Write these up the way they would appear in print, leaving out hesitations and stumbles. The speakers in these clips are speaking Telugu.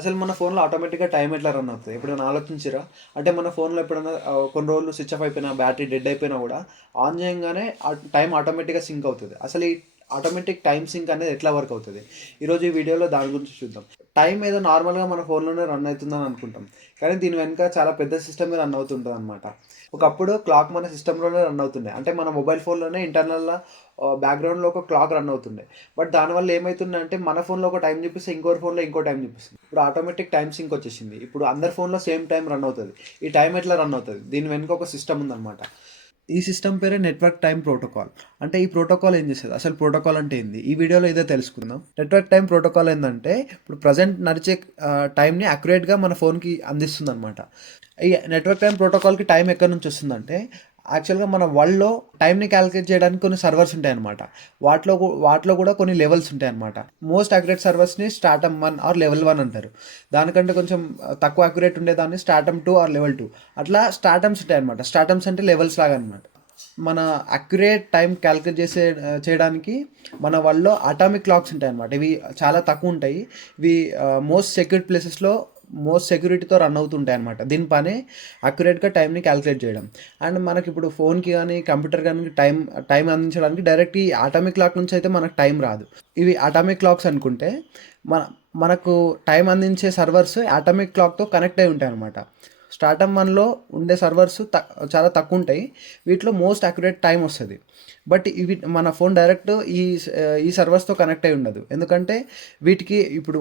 అసలు మన ఫోన్లో ఆటోమేటిక్గా టైం ఎట్లా రన్ అవుతుంది ఎప్పుడైనా ఆలోచించిరా? అంటే మన ఫోన్లో ఎప్పుడైనా కొన్ని రోజులు స్విచ్ ఆఫ్ అయిపోయినా, బ్యాటరీ డెడ్ అయిపోయినా కూడా ఆన్ చేయగానే ఆ టైం ఆటోమేటిక్గా సింక్ అవుతుంది. అసలు ఈ ఆటోమేటిక్ టైం సింక్ అనేది ఎట్లా వర్క్ అవుతుంది, ఈరోజు ఈ వీడియోలో దాని గురించి చూద్దాం. టైం ఏదో నార్మల్గా మన ఫోన్లోనే రన్ అవుతుందని అనుకుంటాం, కానీ దీని వెనుక చాలా పెద్ద సిస్టమే రన్ అవుతుంటుంది అనమాట. ఒకప్పుడు క్లాక్ మన సిస్టంలోనే రన్ అవుతుండే, అంటే మన మొబైల్ ఫోన్లోనే ఇంటర్నల్గా బ్యాక్గ్రౌండ్లో ఒక క్లాక్ రన్ అవుతుండే. బట్ దానివల్ల ఏమవుతుందంటే మన ఫోన్లో ఒక టైం చూపిస్తే ఇంకోటి ఫోన్లో ఇంకో టైం చూపిస్తుంది. ఇప్పుడు ఆటోమేటిక్ టైం సింక్ వచ్చేసింది. ఇప్పుడు అందరి ఫోన్లో సేమ్ టైం రన్ అవుతుంది. ఈ టైం ఎట్లా రన్ అవుతుంది, దీని వెనుక ఒక సిస్టమ్ ఉందన్నమాట. ఈ సిస్టమ్ పేరే నెట్వర్క్ టైం ప్రోటోకాల్. అంటే ఈ ప్రోటోకాల్ ఏం చేస్తుంది, అసలు ప్రోటోకాల్ అంటే ఏంది, ఈ వీడియోలో ఇదే తెలుసుకుందాం. నెట్వర్క్ టైం ప్రోటోకాల్ ఏంటంటే ఇప్పుడు ప్రజెంట్ నడిచే టైంని అక్యురేట్గా మన ఫోన్కి అందిస్తుంది అనమాట. ఈ నెట్వర్క్ టైం ప్రోటోకాల్కి టైం ఎక్కడి నుంచి వస్తుందంటే, యాక్చువల్గా మన వరల్డ్లో టైంని క్యాలిక్యులేట్ చేయడానికి కొన్ని సర్వర్స్ ఉంటాయి అనమాట. వాటిలో కూడా కొన్ని లెవెల్స్ ఉంటాయి అనమాట. మోస్ట్ అక్యురేట్ సర్వర్స్ని స్టార్టమ్ 1 ఆర్ లెవెల్ 1 అంటారు. దానికంటే కొంచెం తక్కువ అక్యురేట్ ఉండేదాన్ని స్టార్టమ్ 2 ఆర్ లెవెల్ 2. అట్లా స్టార్టమ్స్ ఉంటాయి అనమాట. స్టార్టమ్స్ అంటే లెవెల్స్ లాగా అనమాట. మన అక్యురేట్ టైం క్యాలిక్యులేట్ చేయడానికి మన వరల్డ్లో అటామిక్ క్లాక్స్ ఉంటాయి అనమాట. ఇవి చాలా తక్కువ ఉంటాయి. ఇవి మోస్ట్ సెక్యూర్డ్ ప్లేసెస్లో మోస్ట్ సెక్యూరిటీతో రన్ అవుతుంటాయి అనమాట. దీని పని అక్యురేట్గా టైంని క్యాలిక్యులేట్ చేయడం. అండ్ మనకి ఇప్పుడు ఫోన్కి కానీ కంప్యూటర్ కానీ టైం అందించడానికి డైరెక్ట్ ఈ అటామిక్ క్లాక్ నుంచి అయితే మనకు టైం రాదు. ఇవి అటామిక్ క్లాక్స్ అనుకుంటే మన మనకు టైం అందించే సర్వర్స్ అటామిక్ క్లాక్తో కనెక్ట్ అయి ఉంటాయి అనమాట. స్టార్టమ్ 1లో ఉండే సర్వర్స్ చాలా తక్కువ ఉంటాయి. వీటిలో మోస్ట్ అక్యురేట్ టైం వస్తుంది. బట్ ఇవి మన ఫోన్ డైరెక్ట్ ఈ సర్వర్స్తో కనెక్ట్ అయి ఉండదు. ఎందుకంటే వీటికి ఇప్పుడు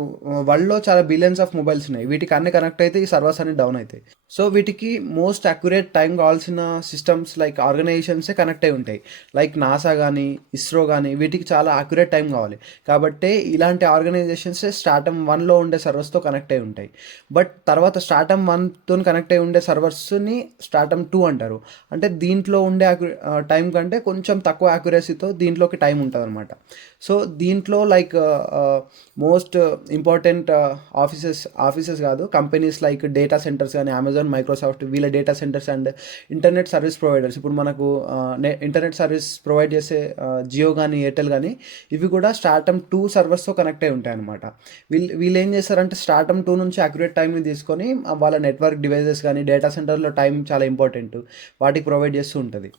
వరల్డ్లో చాలా బిలియన్స్ ఆఫ్ మొబైల్స్ ఉన్నాయి. వీటికి అన్ని కనెక్ట్ అయితే ఈ సర్వర్స్ అన్ని డౌన్ అవుతాయి. సో వీటికి మోస్ట్ అక్యురేట్ టైం కావాల్సిన సిస్టమ్స్ లైక్ ఆర్గనైజేషన్సే కనెక్ట్ అయి ఉంటాయి. లైక్ నాసా కానీ ఇస్రో కానీ వీటికి చాలా అక్యురేట్ టైం కావాలి. కాబట్టి ఇలాంటి ఆర్గనైజేషన్స్ స్టార్టమ్ 1లో ఉండే సర్వర్స్తో కనెక్ట్ అయి ఉంటాయి. బట్ తర్వాత స్టార్టమ్ 1తో కనెక్ట్ అయి ఉండే సర్వర్స్ని స్టార్టమ్ 2 అంటారు. అంటే దీంట్లో ఉండే టైం కంటే కొంచెం తక్కువ యాక్యురసీతో దీంట్లోకి టైం ఉంటుంది అనమాట. సో దీంట్లో లైక్ మోస్ట్ ఇంపార్టెంట్ ఆఫీసెస్ కాదు, కంపెనీస్ లైక్ డేటా సెంటర్స్ కానీ అమెజాన్, మైక్రోసాఫ్ట్ వీళ్ళ data centres and internet service providers. ఇప్పుడు మనకు ఇంటర్నెట్ సర్వీస్ ప్రొవైడ్ చేసే జియో కానీ ఎయిర్టెల్ కానీ ఇవి కూడా స్టార్టమ్ 2 సర్వర్స్తో కనెక్ట్ అయి ఉంటాయి అనమాట. వీళ్ళు ఏం చేస్తారంటే స్టార్టమ్ 2 నుంచి అక్యురేట్ టైంని తీసుకొని వాళ్ళ నెట్వర్క్ డివైజెస్ కానీ డేటా సెంటర్లో టైం చాలా ఇంపార్టెంట్, వాటికి ప్రొవైడ్ చేస్తూ ఉంటుంది.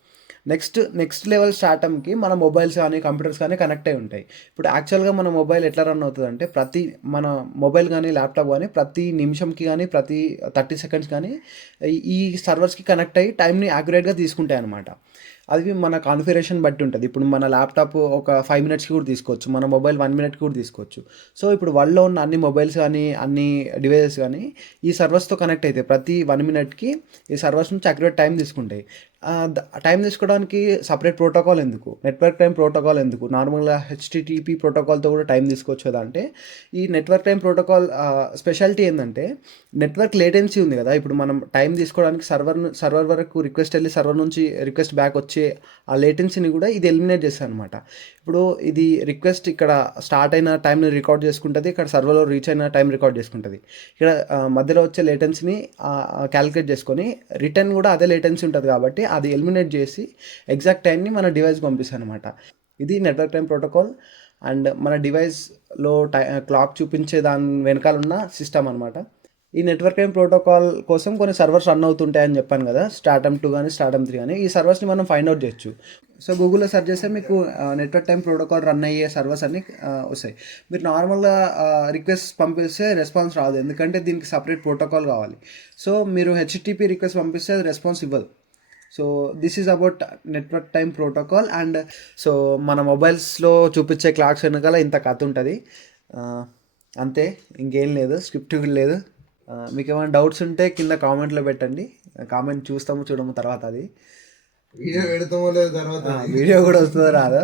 నెక్స్ట్ లెవెల్ స్టార్టమ్కి మన మొబైల్స్ కానీ కంప్యూటర్స్ కానీ కనెక్ట్ అయి ఉంటాయి. ఇప్పుడు యాక్చువల్గా మన మొబైల్ ఎట్లా రన్ అవుతుంది అంటే మన మొబైల్ కానీ ల్యాప్టాప్ కానీ ప్రతి నిమిషంకి కానీ ప్రతి 30 సెకండ్స్ కానీ ఈ సర్వర్స్కి కనెక్ట్ అయ్యి టైంని యాక్యురేట్గా తీసుకుంటాయి అనమాట. అది మన కాన్ఫిగరేషన్ బట్టి ఉంటుంది. ఇప్పుడు మన ల్యాప్టాప్ ఒక 5 మినిట్స్కి కూడా తీసుకోవచ్చు, మన మొబైల్ 1 మినిట్కి కూడా తీసుకోవచ్చు. సో ఇప్పుడు వరల్డ్లో ఉన్న అన్ని మొబైల్స్ కానీ అన్ని డివైజెస్ కానీ ఈ సర్వర్స్తో కనెక్ట్ అయితే ప్రతి 1 మినిట్కి ఈ సర్వర్స్ నుంచి అక్యురేట్ టైం తీసుకుంటాయి. టైం తీసుకోవడానికి సపరేట్ ప్రోటోకాల్ ఎందుకు, నెట్వర్క్ టైం ప్రోటోకాల్ ఎందుకు, నార్మల్గా హెచ్టిటిపి ప్రోటోకాల్తో కూడా టైం తీసుకోవచ్చు కదా అంటే, ఈ నెట్వర్క్ టైం ప్రోటోకాల్ స్పెషాలిటీ ఏంటంటే నెట్వర్క్ లేటెన్సీ ఉంది కదా. ఇప్పుడు మనం టైం తీసుకోవడానికి సర్వర్ వరకు రిక్వెస్ట్ వెళ్ళి సర్వర్ నుంచి రిక్వెస్ట్ బ్యాక్ వచ్చే ఆ లేటెన్సీని కూడా ఇది ఎలిమినేట్ చేస్తుంది అనమాట. ఇప్పుడు ఇది రిక్వెస్ట్ ఇక్కడ స్టార్ట్ అయిన టైంని రికార్డ్ చేసుకుంటుంది, ఇక్కడ సర్వర్లో రీచ్ అయిన టైం రికార్డ్ చేసుకుంటుంది. ఇక్కడ మధ్యలో వచ్చే లేటెన్సీని క్యాలిక్యులేట్ చేసుకొని రిటర్న్ కూడా అదే లేటెన్సీ ఉంటుంది కాబట్టి అది ఎలిమినేట్ చేసి ఎగ్జాక్ట్ టైంని మన డివైస్కి పంపిస్తుంది అనమాట. ఇది నెట్వర్క్ టైం ప్రోటోకాల్. అండ్ మన డివైస్లో క్లాక్ చూపించే దాని వెనకాల ఉన్న సిస్టమ్ అనమాట. ఈ నెట్వర్క్ టైం ప్రోటోకాల్ కోసం కొన్ని సర్వర్స్ రన్ అవుతుంటాయని చెప్పాను కదా, స్టార్టమ్ 2 కానీ స్టార్టమ్ 3 కానీ. ఈ సర్వర్స్ని మనం ఫైండ్ అవుట్ చేయొచ్చు. సో గూగుల్లో సెర్చ్ చేస్తే మీకు నెట్వర్క్ టైం ప్రోటోకాల్ రన్ అయ్యే సర్వర్స్ అన్ని వస్తాయి. మీరు నార్మల్గా రిక్వెస్ట్ పంపిస్తే రెస్పాన్స్ రాదు, ఎందుకంటే దీనికి సపరేట్ ప్రోటోకాల్ కావాలి. సో మీరు హెచ్టిటిపి రిక్వెస్ట్ పంపిస్తే అది రెస్పాన్స్ ఇవ్వదు. So this is about network time protocol. And so మన మొబైల్స్లో చూపించే క్లాక్స్ వెనకాల ఇంత కథ ఉంటుంది. అంతే, ఇంకేం లేదు, స్క్రిప్ట్ లేదు. మీకు ఏమైనా డౌట్స్ ఉంటే కింద కామెంట్లో పెట్టండి. కామెంట్ చూస్తాము చూడము తర్వాత అది వీడియో పెడతామో లేదు తర్వాత వీడియో కూడా వస్తుందో రాదా.